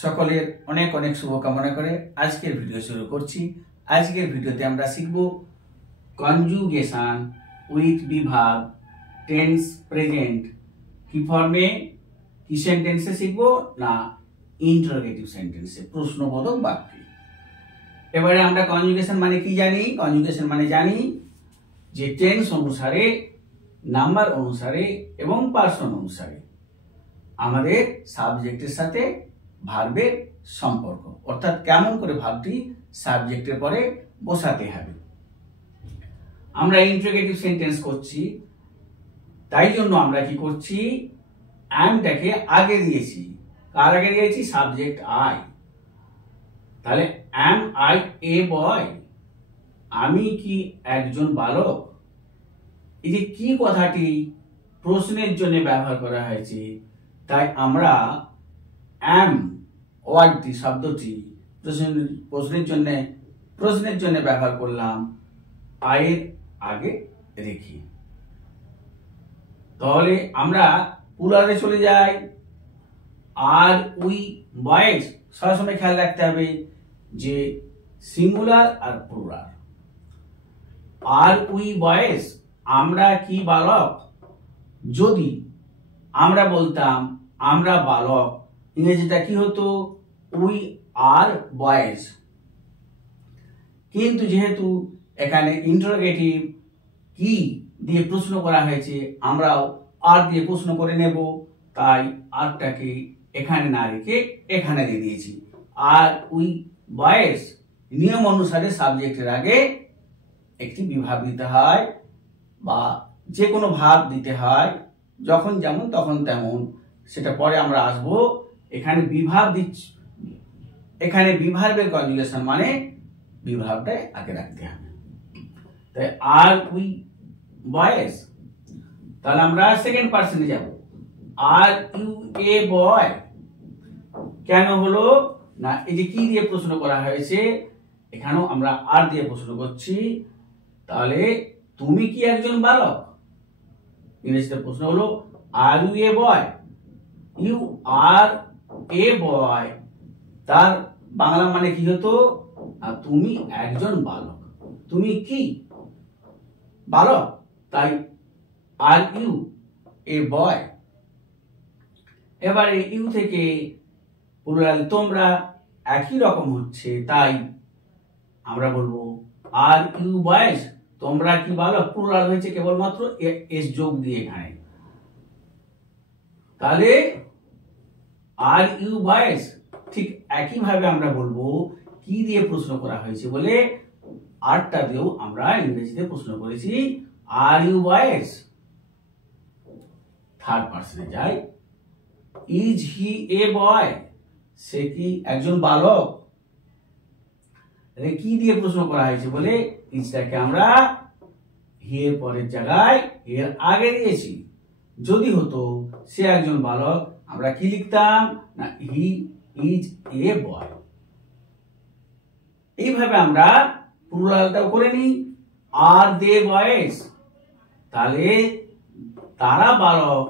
সকলের অনেক অনেক শুভকামনা করে আজকের ভিডিও শুরু করছি। আজকের ভিডিওতে আমরা শিখব কনজুগেশন উইথ বিভাগ টেন্স প্রেজেন্ট। কি ফর্মে, কি সেন্টেন্সে শিখব না ইন্টারোগেটিভ সেন্টেন্সে, প্রশ্নবোধক বাক্যে। এবারে আমরা কনজুগেশন মানে কি জানি? কনজুগেশন মানে জানি যে টেন্স অনুসারে, নাম্বার অনুসারে এবং পার্সন অনুসারে আমাদের সাবজেক্টের সাথে ভার্বের সম্পর্ক, অর্থাৎ কেমন করে ভার্বটি সাবজেক্টের পরে বসাতে হবে। আমরা ইন্টারোগেটিভ সেন্টেন্স করছি, তাই জন্য আমরা কি করছি, অ্যামটাকে আগে দিয়েছি। কার আগে দিয়েছি? Subject I. তাহলে অ্যাম আই এ বয়, আমি কি একজন বালক। এই যে কি কথাটি প্রশ্নের জন্য ব্যবহার করা হয়েছে, তাই আমরা অ্যাম ওয়ার্ডটি, শব্দটি প্রশ্নের জন্য ব্যবহার করলাম আয়ের আগে রেখে। তাহলে আমরা প্লুরালে চলে যাই। আর উই বয়েজ, সবসময় খেয়াল রাখতে হবে যে সিঙ্গুলার আর প্লুরাল। আর উই বয়েজ, আমরা কি বালক। যদি আমরা বলতাম আমরা বালক, ইংরেজিটা কি হতো? We are boys. কিন্তু যেহেতু এখানে ইন্টারোগেটিভ কি দিয়ে প্রশ্ন করা হয়েছে, আমরাও আর দিয়ে প্রশ্ন করে নেব, তাই আরটাকে এখানে না রেখে এখানে দিয়ে দিয়েছি। আর উই বয়েজ নিয়ম অনুসারে সাবজেক্টের আগে একটি বিভাগ দিতে হয় বা যে কোনো ভাব দিতে হয়, যখন যেমন তখন তেমন, সেটা পরে আমরা আসব। এখানে বিভাগ দিচ্ছি, এখানে বিভার্বের কনজুগেশন মানে বিভাগটা আগে রাখতে হবে। তাই আর উই বয়েজ, তাহলে আমরা সেকেন্ড পার্সনে যাব। আর ইউ এ বয়, কেন হলো না, এই যে কি দিয়ে প্রশ্ন করা হয়েছে, এখানেও আমরা আর দিয়ে প্রশ্ন করছি। তাহলে তুমি কি একজন বালক। ইংরেজিতে প্রশ্ন হলো are U A boy, you আর এ বয়, তার বাংলা মানে কি হতো? তুমি একজন বালক। তুমি কি বালক, তাই আর ইউ এ বয়। এবারে ইউ থেকে প্লুরাল তোমরা একই রকম হচ্ছে, তাই আমরা বলবো আর ইউ বয়েজ, তোমরা কি বালক। প্লুরাল হয়েছে কেবলমাত্র এস যোগ দিয়ে এখানে। তাহলে আর ইউ বয়েজ ঠিক একই ভাবে আমরা বলবো কি দিয়ে প্রশ্ন করা হয়েছে বলে, আরটা দিয়েও আমরা ইংরেজিতে প্রশ্ন করেছি আর ইউ বয়েজ। থার্ড পার্সনে যাই। ইজ হি এ বয়, সে কি একজন বালক। কি দিয়ে প্রশ্ন করা হয়েছে বলে ইজটাকে আমরা হি এর পরের জায়গায় এর আগে দিয়েছি। যদি হতো সে একজন বালক, আমরা কি লিখতাম না হি ইজ এ বয়। এইভাবে আমরা প্লুরালটাও করে নিই। আর দে বয়েজ, তাহলে তারা বালক,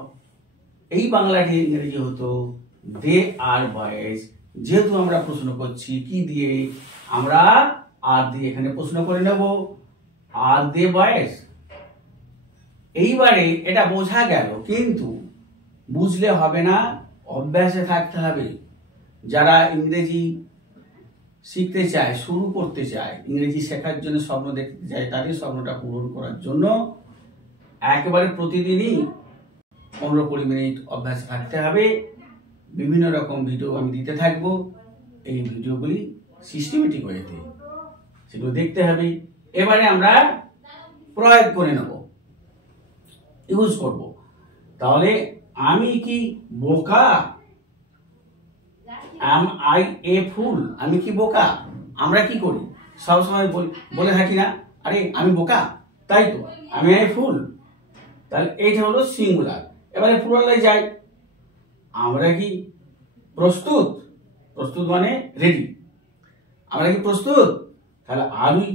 এই বাংলাটি ইংরেজি হতো দে আর বয়েজ। যেহেতু আমরা প্রশ্ন করছি কি দিয়ে, আমরা আর দিয়ে এখানে প্রশ্ন করে নেব, আর দে বয়েজ। এইবারে এটা বোঝা গেল, কিন্তু বুঝলে হবে না, অভ্যাসে থাকতে হবে। যারা ইংরেজি শিখতে চায়, শুরু করতে চায়, ইংরেজি শেখার জন্য স্বপ্ন দেখতে চায়, তাদের স্বপ্নটা পূরণ করার জন্য একেবারে প্রতিদিনই 15-20 মিনিট অভ্যাস থাকতে হবে। বিভিন্ন রকম ভিডিও আমি দিতে থাকবো, এই ভিডিওগুলি সিস্টেমেটিক ওয়েতে সেগুলো দেখতে হবে। এবারে আমরা প্রয়োগ করে নেব, ইউজ করব। তাহলে আমি কি বোকা। am I a fool, আমি কি বোকা। আমরা কি করি, সবসময় বলে থাকি না, আরে আমি বোকা, তাই তো আমি এ ফুল। তাহলে এইটা হলো সিঙ্গুলার। এবারে প্লুরালে যাই। আমরা কি প্রস্তুত। প্রস্তুত মানে রেডি। আমরা কি প্রস্তুত, তাহলে আর উই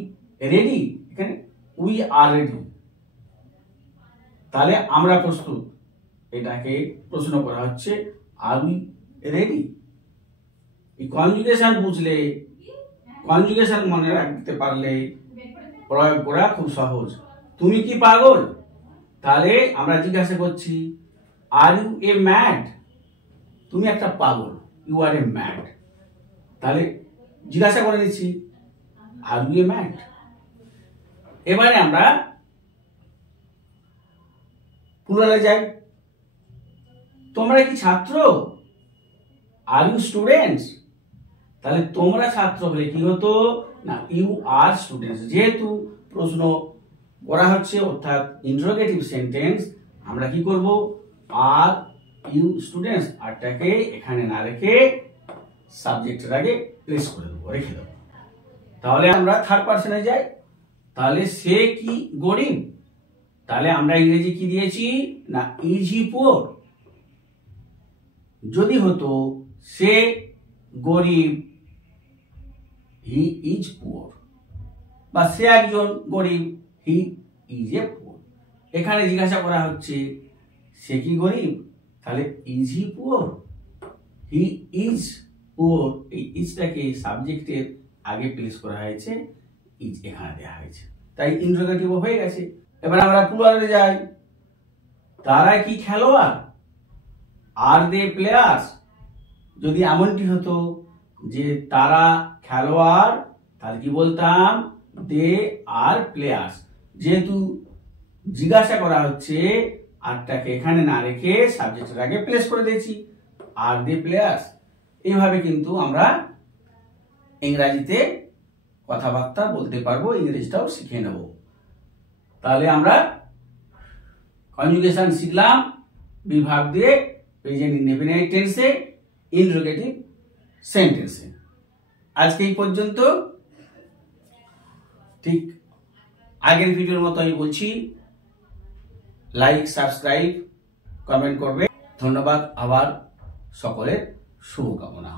রেডি, এখানে উই আর রেডি। তাহলে আমরা প্রস্তুত, এটাকে প্রশ্ন করা হচ্ছে আর উই রেডি। এই কনজুগেশন বুঝলে, কনজুগেশন মনে রাখতে পারলে প্রয়োগ করা খুব সহজ। তুমি কি পাগল? তাহলে আমরা জিজ্ঞাসা করছি আর ইউ এ ম্যাড? তুমি একটা পাগল, ইউ আর এ ম্যাড। তাহলে জিজ্ঞাসা করে নিচ্ছি আর ইউ এ ম্যাড। এবারে আমরা প্লুরালে যাই। তোমরা কি ছাত্র? Are you students? তাহলে তোমরা ছাত্র হলে কি হতো না, ইউ আর স্টুডেন্টস। যেহেতু প্রশ্ন করা হচ্ছে অর্থাৎ ইন্টারোগেটিভ সেন্টেন্স, আমরা কি করব, আর ইউ স্টুডেন্টস আরটাকে এখানে না রেখে সাবজেক্টের আগে প্লেস করে দেবো, রেখে দেবো। তাহলে আমরা থার্ড পারসনে যাই। তাহলে সে কি গরিব? তাহলে আমরা ইংরেজি কি দিয়েছি না, ইজ হি পুয়ার। যদি হতো সে গরিব, হি ইজ পুয়ার, বা সে একজন গরিব, হি ইজ এ পুয়ার। এখানে জিজ্ঞাসা করা হচ্ছে সে কি গরিব? তাহলে is he poor, he is poor. এই ইজটাকে সাবজেক্টের আগে প্লেস করা হয়েছে, ইজ এখানে দেওয়া হয়েছে, তাই ইন্টারোগেটিভ হয়ে গেছে। এবার আমরা প্লুরালে যাই। তারা কি খেলোয়াড়? আর দে প্লেয়ার্স? যদি এমনটি হতো যে তারা খেলোয়াড়, তাহলে কি বলতাম, দে আর প্লেয়ার্স। যেহেতু জিজ্ঞাসা করা হচ্ছে, আরটাকে এখানে না রেখে সাবজেক্টের আগে প্লেস করে দিয়েছি, আর দে প্লেয়ার্স। এইভাবে কিন্তু আমরা ইংরেজিতে কথাবার্তা বলতে পারবো, ইংরেজিটাও শিখে নেব। তাহলে আমরা কনজুগেশন শিখলাম বিভাগ দিয়ে, প্রেজেন্ট ইনডেফিনিট টেন্সে, ইন্টারোগেটিভ সেন্টেন্সে। আজকে এই পর্যন্ত। ঠিক আগের ভিডিওর মতো আমি বলছি, লাইক, সাবস্ক্রাইব, কমেন্ট করবে। ধন্যবাদ। আবার সকলের শুভকামনা।